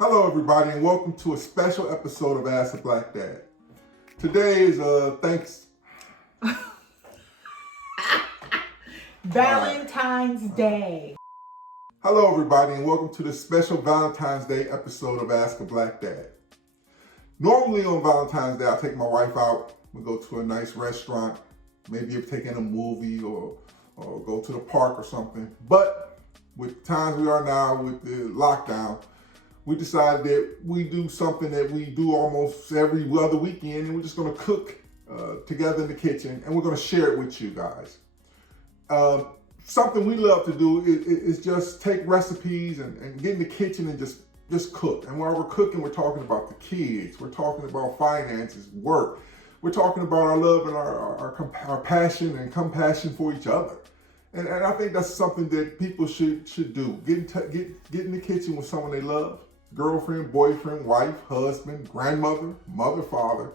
Hello everybody and welcome to a special episode of Ask a Black Dad. Today is Valentine's Day. Hello everybody and welcome to this special Valentine's Day episode of Ask a Black Dad. Normally on Valentine's Day I take my wife out, we go to a nice restaurant, maybe if taking a movie or go to the park or something. But with the times we are now with the lockdown, we decided that we do something that we do almost every other weekend, and we're just gonna cook together in the kitchen, and we're gonna share it with you guys. Something we love to do is just take recipes and get in the kitchen and just cook. And while we're cooking, we're talking about the kids, we're talking about finances, work, we're talking about our love and our passion and compassion for each other. And I think that's something that people should do. Get in the kitchen with someone they love. Girlfriend, boyfriend, wife, husband, grandmother, mother, father,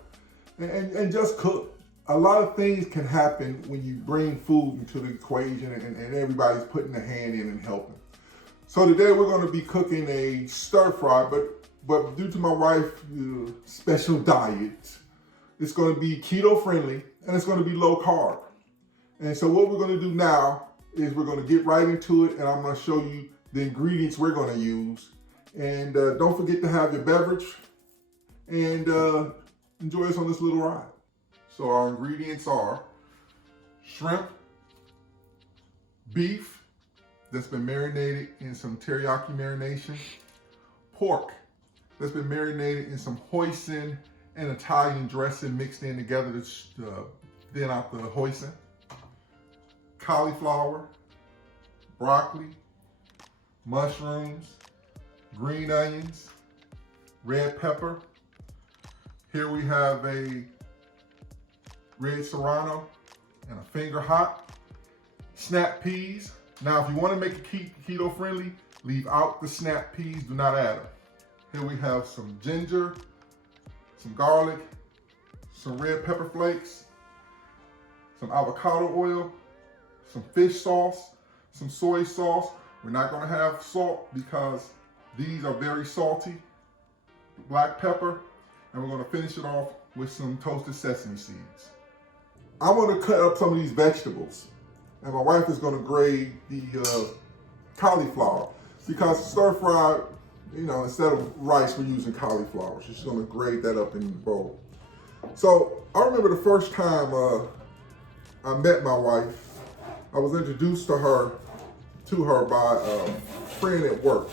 and just cook. A lot of things can happen when you bring food into the equation and everybody's putting a hand in and helping. So today we're going to be cooking a stir fry, but due to my wife's special diet, it's going to be keto friendly and it's going to be low carb. And so what we're going to do now is we're going to get right into it, and I'm going to show you the ingredients we're going to use. And don't forget to have your beverage and enjoy us on this little ride. So our ingredients are shrimp, beef that's been marinated in some teriyaki marination, pork that's been marinated in some hoisin and Italian dressing mixed in together to thin out the hoisin, cauliflower, broccoli, mushrooms, green onions, red pepper. Here we have a red serrano and a finger hot. Snap peas. Now, if you want to make it keto friendly, leave out the snap peas, do not add them. Here we have some ginger, some garlic, some red pepper flakes, some avocado oil, some fish sauce, some soy sauce. We're not going to have salt because these are very salty, black pepper, and we're going to finish it off with some toasted sesame seeds. I'm going to cut up some of these vegetables, and my wife is going to grate the cauliflower because stir fry, instead of rice, we're using cauliflower. She's going to grate that up in the bowl. So I remember the first time I met my wife, I was introduced to her by a friend at work.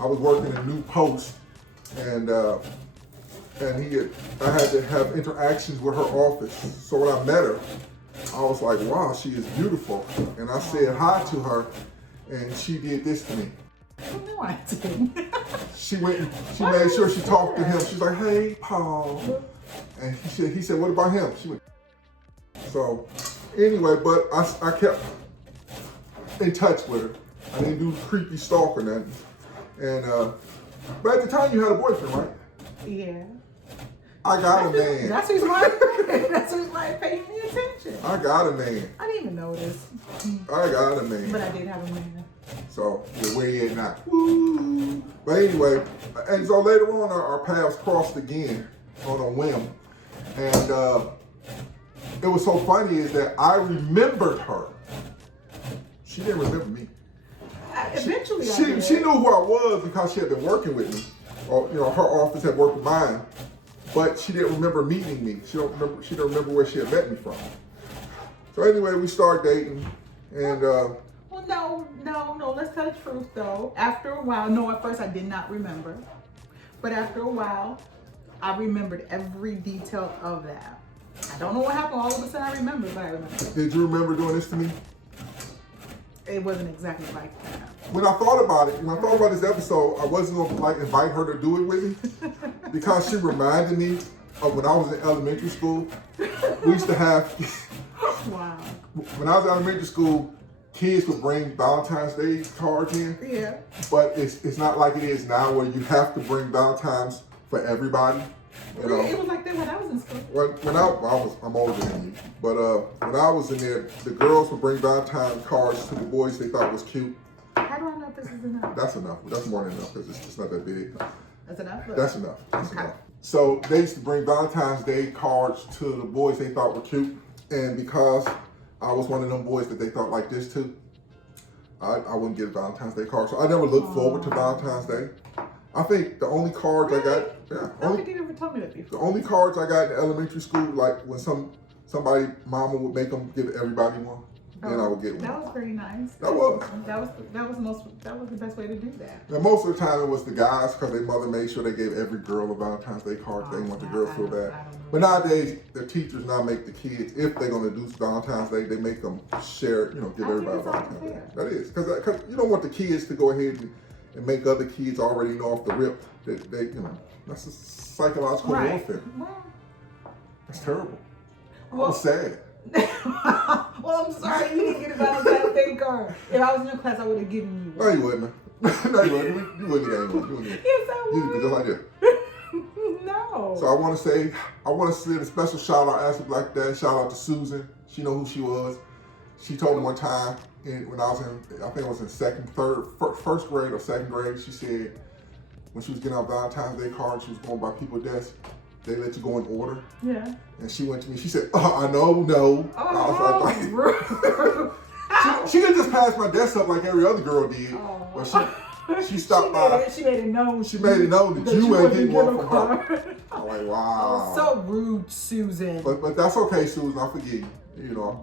I was working a new post, and I had to have interactions with her office. So when I met her, I was like, wow, she is beautiful. And I said hi to her, and she did this to me. No, I didn't. She made sure she talked to him. She's like, hey, Paul. And he said, what about him? She went. So anyway, but I kept in touch with her. I didn't do creepy stalk or nothing. And but at the time you had a boyfriend, right? Yeah. I got a man. That's who's like paying me attention. I got a man. I didn't even notice. I got a man. But I did have a man. So where you at now? Woo. But anyway, and so later on our paths crossed again on a whim. And it was so funny is that I remembered her. She didn't remember me. Eventually, she knew who I was because she had been working with me, or her office had worked with mine, but she didn't remember meeting me. She didn't remember where she had met me from. So anyway, we started dating, and well, no. Let's tell the truth though. After a while, at first I did not remember, but after a while, I remembered every detail of that. I don't know what happened. All of a sudden, I remembered, but I remember. Did you remember doing this to me? It wasn't exactly like that. When I thought about this episode, I wasn't gonna invite her to do it with me because she reminded me of when I was in elementary school. We used to have. Wow. When I was in elementary school, kids would bring Valentine's Day cards in. Yeah. But it's not like it is now where you have to bring Valentine's for everybody. It was like that when I was in school. I'm older than you, but when I was in there, the girls would bring Valentine cards to the boys they thought was cute. How do I know if this is enough. That's enough. That's more than enough because it's not that big. That's enough? That's enough. That's Okay. enough. So they used to bring Valentine's Day cards to the boys they thought were cute. And because I was one of them boys that they thought like this too, I wouldn't get a Valentine's Day card. So I never looked forward to Valentine's Day. I think the only cards I got, I don't think you ever told me that before. the only cards I got in elementary school, like when somebody, mama would make them give everybody one, then I would get one. That was very nice. That was. That was the best way to do that. And most of the time it was the guys because their mother made sure they gave every girl a Valentine's Day card. They want the girls to feel bad. But nowadays, the teachers now make the kids, if they're going to do Valentine's Day, they make them share, give everybody a Valentine's Day. That is. Because you don't want the kids to go ahead and make other kids already know off the rip that they, that's a psychological warfare. Well, that's terrible. Well, sad. Well, I'm sorry you didn't get a Valentine's Day card. If I was in your class, I would have given you one. No, you wouldn't. No, you wouldn't. You wouldn't have given one. Yes, I would. You just like that. No. So I want to say a special shout out, Ashley Black Dad. Shout out to Susan. She know who she was. She told me one time when I was in, I think it was in first grade or second grade. She said when she was getting out Valentine's Day cards, she was going by people's desk. They let you go in order. Yeah. And she went to me. She said, "I know, no." Oh, I was like, she didn't just pass my desk up like every other girl did. Oh. But she stopped by. She made it known. She made it known that you ain't getting one from her. I'm like, wow. Oh, so rude, Susan. But that's okay, Susan. I forgive you.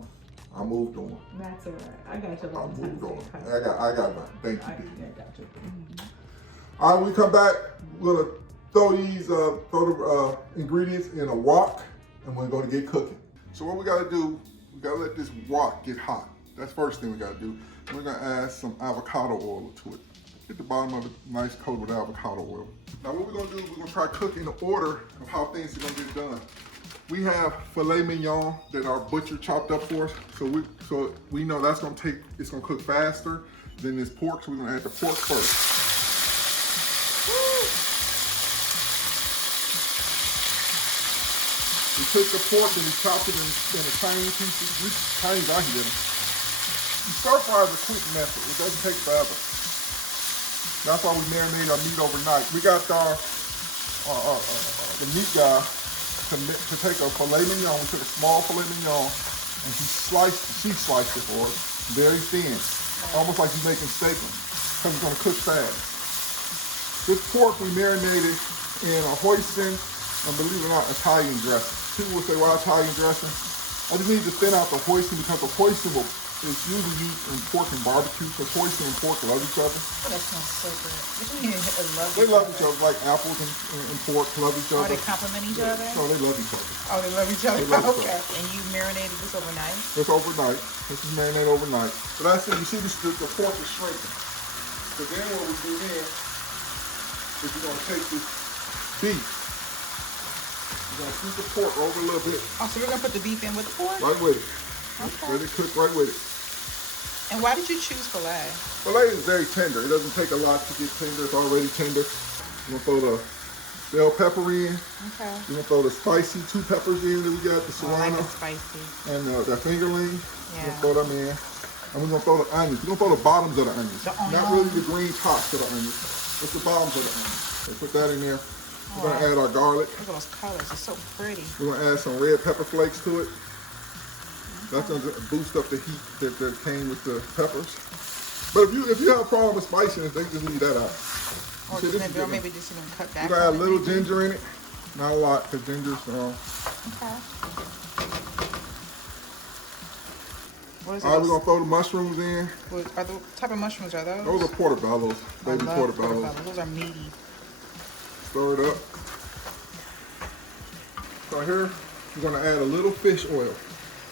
I moved on. That's all right. I got you. I moved on. I got mine. Thank you. I got you. Mm-hmm. All right, when we come back, we're gonna throw the ingredients in a wok, and we're gonna get cooking. So what we gotta do, we gotta let this wok get hot. That's the first thing we gotta do. We're gonna add some avocado oil to it. Get the bottom of it nice coated with avocado oil. Now what we're gonna do, we're gonna try cooking the order of how things are gonna get done. We have filet mignon that our butcher chopped up for us. So we know that's gonna it's gonna cook faster than this pork, so we're gonna add the pork first. Woo. We took the pork and we chopped it in a tiny pieces, tiny I can get them. Stir fry is a quick method, it doesn't take forever. That's why we marinate our meat overnight. We got the meat guy to take a filet mignon. We took a small filet mignon and she sliced it for us very thin, almost like you're making steak because it's gonna cook fast. This pork we marinated in a hoisin and, believe it or not, Italian dressing. People will say, why Italian dressing? I just need to thin out the hoisin because the hoisin is usually used in pork and barbecue, because hoisin and pork love each other. Oh, that smells so good. They love each other, like apples and pork love each other. Oh, they complement each other? No, they love each other. Oh, they love each other? Okay. And you marinated this overnight? It's overnight. This is marinated overnight. But I said, you see the pork is shrinking. So then what we do then is we're going to take this beef. We're going to scoop the pork over a little bit. Oh, so we're going to put the beef in with the pork? Right with it. Okay. Let it cook right with it. And why did you choose filet? Filet is very tender. It doesn't take a lot to get tender. It's already tender. We're going to throw the bell pepper in. Okay. We're going to throw the spicy 2 peppers in that we got, the serrano. I like it spicy. And the fingerling. Yeah. We're going to throw them in. And we're going to throw the onions. We're going to throw the bottoms of the onions. Not really the green tops of the onions. It's the bottoms of the onions. So put that in there. We're going to add our garlic. Look at those colors. It's so pretty. We're going to add some red pepper flakes to it. That's going to boost up the heat that came with the peppers. But if you have a problem with spiciness, they just leave that out. Or maybe just even cut back. We're going to add a little ginger in it. Not a lot, because ginger's... Okay. All right, we're going to throw the mushrooms in. What type of mushrooms are those? Those are portobellos, baby portobellos. Those are meaty. Stir it up. So here, we're going to add a little fish oil.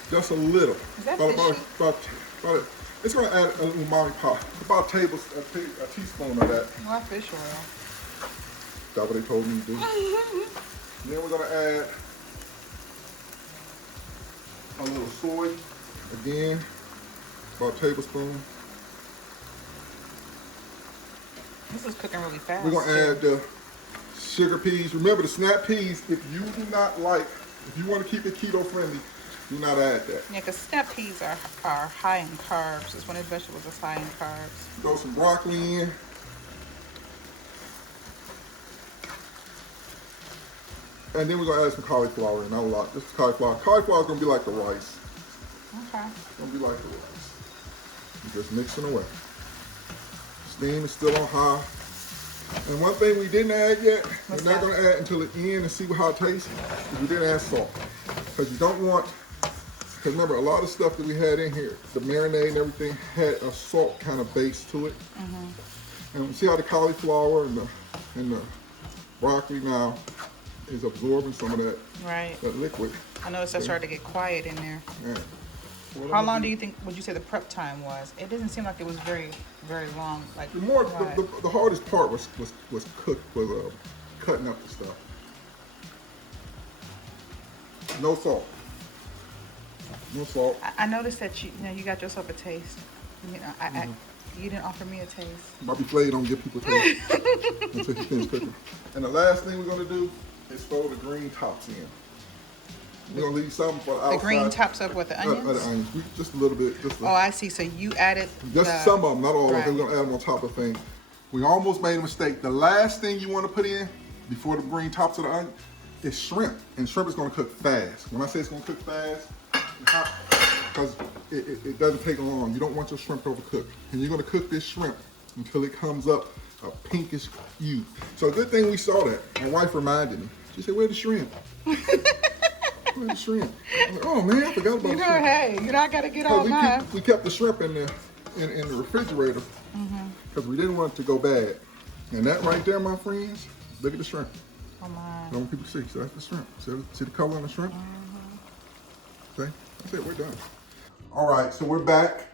Just a little. Is that about it's going to add a umami pop. About a teaspoon of that. Why fish oil? That's what they told me to do. Then we're going to add a little soy. Again, about a tablespoon. This is cooking really fast. We're going to add the sugar peas. Remember the snap peas, if you want to keep it keto friendly, Do not add that. Yeah, because snap peas are high in carbs. It's one of the vegetables that's high in carbs. Throw some broccoli in. And then we're gonna add some cauliflower in. Not a lot, just cauliflower. Cauliflower is gonna be like the rice. Okay. It's gonna be like the rice. You're just mixing away. Steam is still on high. And one thing we didn't add yet, we're not gonna add until the end and see how it tastes, is we didn't add salt. Because you don't want, because remember, a lot of stuff that we had in here, the marinade and everything had a salt kind of base to it. And see how the cauliflower and the broccoli now is absorbing some of that, that liquid. I noticed I started to get quiet in there. Yeah. How long do you think, would you say the prep time was? It didn't seem like it was very, very long. Like the hardest part was cutting up the stuff. No salt. No salt. I noticed that you got yourself a taste. You know, you didn't offer me a taste. Bobby Flay don't give people taste until he finishes cooking. And the last thing we're gonna do is throw the green tops in. We're gonna leave something for the outside. The green tops up with the onions? The onions. Just a little bit. Oh, I see. So you added just some of them, not all of them. We're gonna add them on top of things. We almost made a mistake. The last thing you want to put in before the green tops of the onion is shrimp. And shrimp is gonna cook fast. When I say it's gonna cook fast, because it doesn't take long. You don't want your shrimp to overcook. And you're gonna cook this shrimp until it comes up a pinkish hue. So a good thing we saw that. My wife reminded me. She said, "Where's the shrimp?" Where's the shrimp? I'm like, oh man, I forgot about the shrimp. Hey, I gotta get all mine. We kept the shrimp in the refrigerator because we didn't want it to go bad. And that right there, my friends, look at the shrimp. Oh my. I don't want people to see. So that's the shrimp. See the color on the shrimp? See? That's it, we're done. All right, so we're back.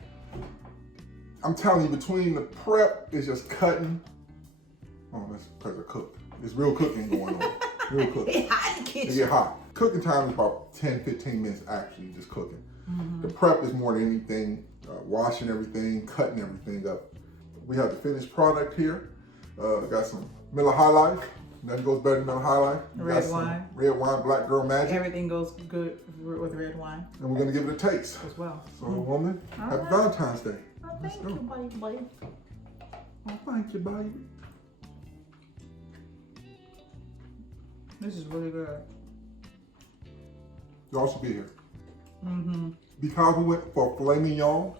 I'm telling you, between the prep is just cutting. Oh, that's because of cook. There's real cooking going on. Real cooking. It's hot in the kitchen. It get hot. Cooking time is about 10, 15 minutes actually just cooking. The prep is more than anything, washing everything, cutting everything up. We have the finished product here. Got some Miller High Life. Nothing goes better than Miller High Life. Red wine. Red wine, Black Girl Magic. Everything goes good with red wine. And we're gonna give it a taste. As well. So woman, happy Valentine's Day. Oh, thank you, baby. Oh, thank you, baby. This is really good. Y'all should be here. Because we went for filet mignon,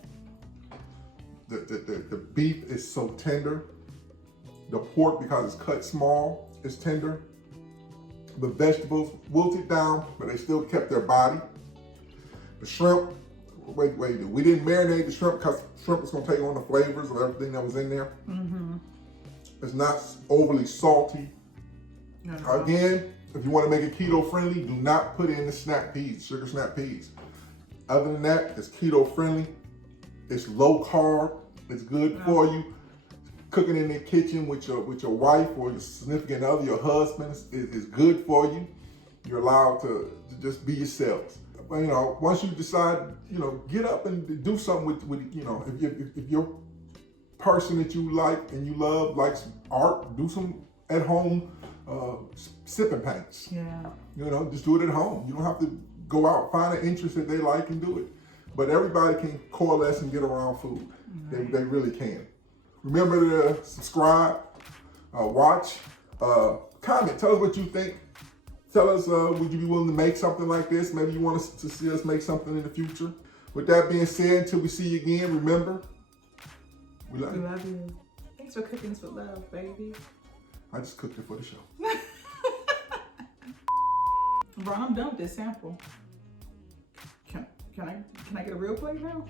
the beef is so tender. The pork, because it's cut small, is tender. The vegetables wilted down, but they still kept their body. The shrimp, wait, we didn't marinate the shrimp because shrimp was gonna take on the flavors of everything that was in there. It's not overly salty. Again, if you want to make it keto friendly, do not put in the snap peas, sugar snap peas. Other than that, it's keto friendly. It's low carb. It's good for you. Cooking in the kitchen with your wife or your significant other, your husband, is good for you. You're allowed to just be yourselves. But, you know, once you decide, you know, get up and do something with you know, if your person that you like and you love likes art, do some at home sipping paints. Yeah. You know, just do it at home. You don't have to go out, find an interest that they like and do it. But everybody can coalesce and get around food. They really can. Remember to subscribe, watch, comment. Tell us what you think. Tell us, would you be willing to make something like this? Maybe you want us to see us make something in the future. With that being said, until we see you again, remember, we love you. We love you. Thanks for cooking this with love, baby. I just cooked it for the show. Bro, I'm done with this sample. Can I get a real plate now?